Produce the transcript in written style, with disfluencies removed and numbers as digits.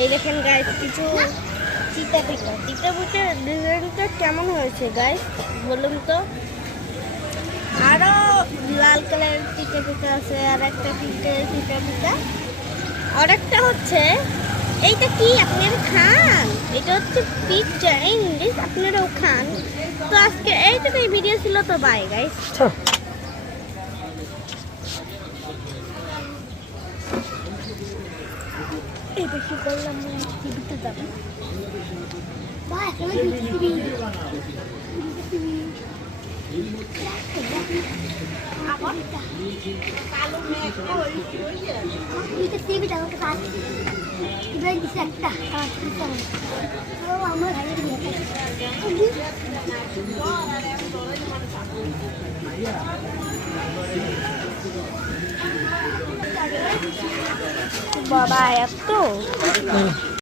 এই দেখেন গাইস কিছু চিতা পিঠা ডিজাইনটা কেমন হয়েছে গাইস বলুন তো। আরো লাল কালারের চিতা পিঠা আছে, আর একটা চিতা পিঠা, আর একটা হচ্ছে এইটা কি আপনারা খান, এটা হচ্ছে পিৎজা ইংলিশ, আপনারাও খান। তো আজকে এইটুকুই ভিডিও ছিল, তো বাই গাইস। এটা কি করলাম টিভিতে যাবো বাবা এত